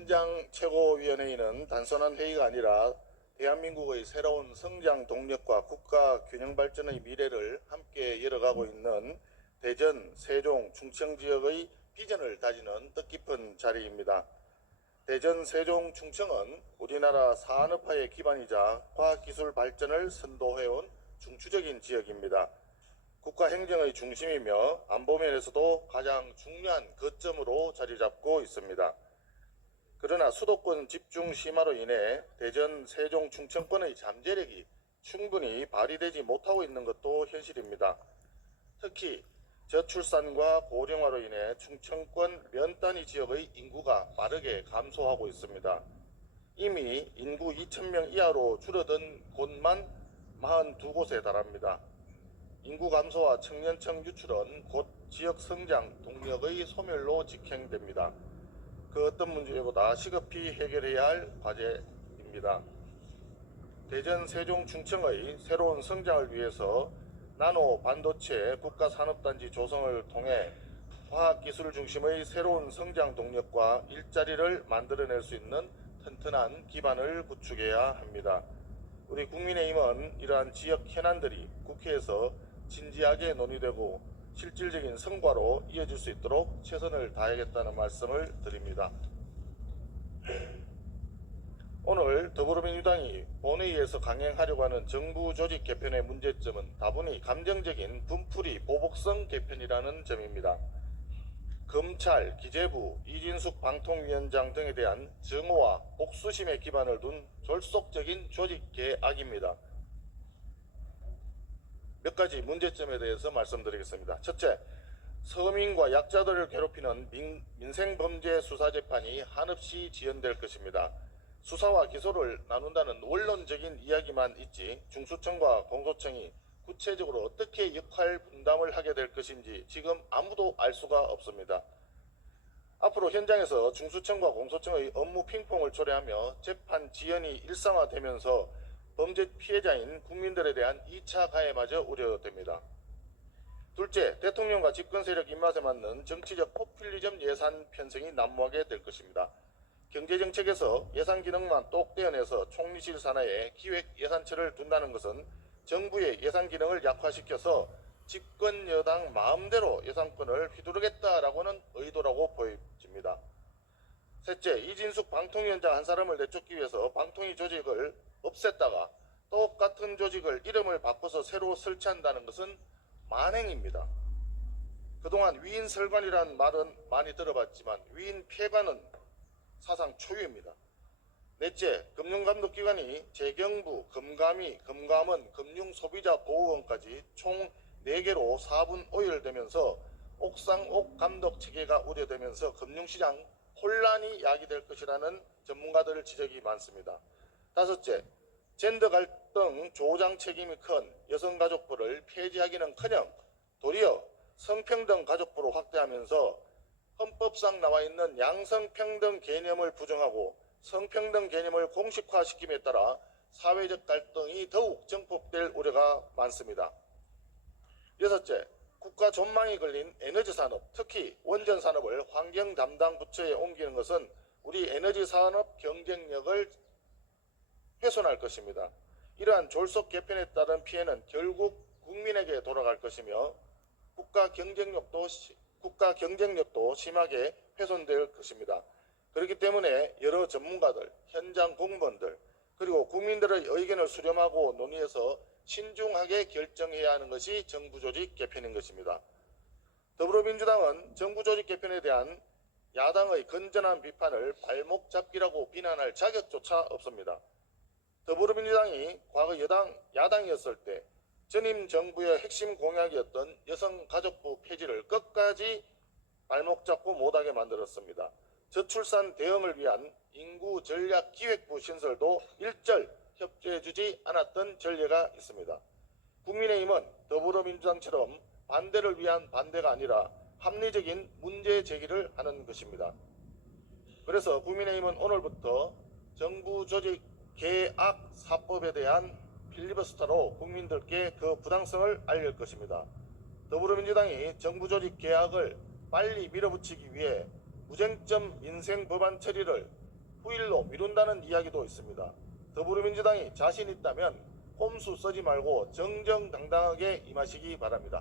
현장 최고위원회의는 단순한 회의가 아니라 대한민국의 새로운 성장 동력과 국가 균형 발전의 미래를 함께 열어가고 있는 대전, 세종, 충청 지역의 비전을 다지는 뜻깊은 자리입니다. 대전, 세종, 충청은 우리나라 산업화의 기반이자 과학기술 발전을 선도해온 중추적인 지역입니다. 국가 행정의 중심이며 안보면에서도 가장 중요한 거점으로 자리 잡고 있습니다. 그러나 수도권 집중 심화로 인해 대전, 세종, 충청권의 잠재력이 충분히 발휘되지 못하고 있는 것도 현실입니다. 특히 저출산과 고령화로 인해 충청권 면 단위 지역의 인구가 빠르게 감소하고 있습니다. 이미 인구 2,000명 이하로 줄어든 곳만 42곳에 달합니다. 인구 감소와 청년층 유출은 곧 지역 성장 동력의 소멸로 직행됩니다. 그 어떤 문제보다 시급히 해결해야 할 과제입니다. 대전, 세종, 충청의 새로운 성장을 위해서 나노 반도체 국가산업단지 조성을 통해 과학기술 중심의 새로운 성장 동력과 일자리를 만들어낼 수 있는 튼튼한 기반을 구축해야 합니다. 우리 국민의힘은 이러한 지역 현안들이 국회에서 진지하게 논의되고 실질적인 성과로 이어질 수 있도록 최선을 다하겠다는 말씀을 드립니다. 오늘 더불어민주당이 본회의에서 강행하려고 하는 정부 조직 개편의 문제점은 다분히 감정적인 분풀이 보복성 개편이라는 점입니다. 검찰, 기재부, 이진숙 방통위원장 등에 대한 정오와 복수심에 기반을 둔 졸속적인 조직 개악입니다. 몇 가지 문제점에 대해서 말씀드리겠습니다. 첫째, 서민과 약자들을 괴롭히는 민생범죄 수사재판이 한없이 지연될 것입니다. 수사와 기소를 나눈다는 원론적인 이야기만 있지 중수청과 공소청이 구체적으로 어떻게 역할 분담을 하게 될 것인지 지금 아무도 알 수가 없습니다. 앞으로 현장에서 중수청과 공소청의 업무 핑퐁을 초래하며 재판 지연이 일상화되면서 범죄 피해자인 국민들에 대한 2차 가해마저 우려됩니다. 둘째, 대통령과 집권 세력 입맛에 맞는 정치적 포퓰리즘 예산 편성이 난무하게 될 것입니다. 경제정책에서 예산 기능만 똑 떼어내서 총리실 산하에 기획 예산처를 둔다는 것은 정부의 예산 기능을 약화시켜서 집권 여당 마음대로 예산권을 휘두르겠다라고는 의도라고 보여집니다. 셋째, 이진숙 방통위원장 한 사람을 내쫓기 위해서 방통위 조직을 없앴다가 똑같은 조직을 이름을 바꿔서 새로 설치한다는 것은 만행입니다. 그동안 위인 설관이라는 말은 많이 들어봤지만 위인 폐관은 사상 초유입니다. 넷째, 금융감독기관이 재경부, 금감위, 금감원, 금융소비자보호원까지 총 4개로 4분 오열되면서 옥상옥 감독 체계가 우려되면서 금융시장 혼란이 야기될 것이라는 전문가들 지적이 많습니다. 다섯째, 젠더 갈등 조장 책임이 큰 여성가족부를 폐지하기는커녕 도리어 성평등 가족부로 확대하면서 헌법상 나와 있는 양성평등 개념을 부정하고 성평등 개념을 공식화시킴에 따라 사회적 갈등이 더욱 증폭될 우려가 많습니다. 여섯째, 국가 전망이 걸린 에너지 산업, 특히 원전 산업을 환경 담당 부처에 옮기는 것은 우리 에너지 산업 경쟁력을 훼손할 것입니다. 이러한 졸속 개편에 따른 피해는 결국 국민에게 돌아갈 것이며 국가 경쟁력도 심하게 훼손될 것입니다. 그렇기 때문에 여러 전문가들, 현장 공무원들, 그리고 국민들의 의견을 수렴하고 논의해서 신중하게 결정해야 하는 것이 정부조직 개편인 것입니다. 더불어민주당은 정부조직 개편에 대한 야당의 건전한 비판을 발목 잡기라고 비난할 자격조차 없습니다. 더불어민주당이 과거 야당이었을 때 전임 정부의 핵심 공약이었던 여성가족부 폐지를 끝까지 발목 잡고 못하게 만들었습니다. 저출산 대응을 위한 인구전략기획부 신설도 일절 협조해주지 않았던 전례가 있습니다. 국민의힘은 더불어민주당처럼 반대를 위한 반대가 아니라 합리적인 문제 제기를 하는 것입니다. 그래서 국민의힘은 오늘부터 정부 조직 개악 사법에 대한 필리버스터로 국민들께 그 부당성을 알릴 것입니다. 더불어민주당이 정부 조직 개악을 빨리 밀어붙이기 위해 무쟁점 민생 법안 처리를 후일로 미룬다는 이야기도 있습니다. 더불어민주당이 자신 있다면 꼼수 쓰지 말고 정정당당하게 임하시기 바랍니다.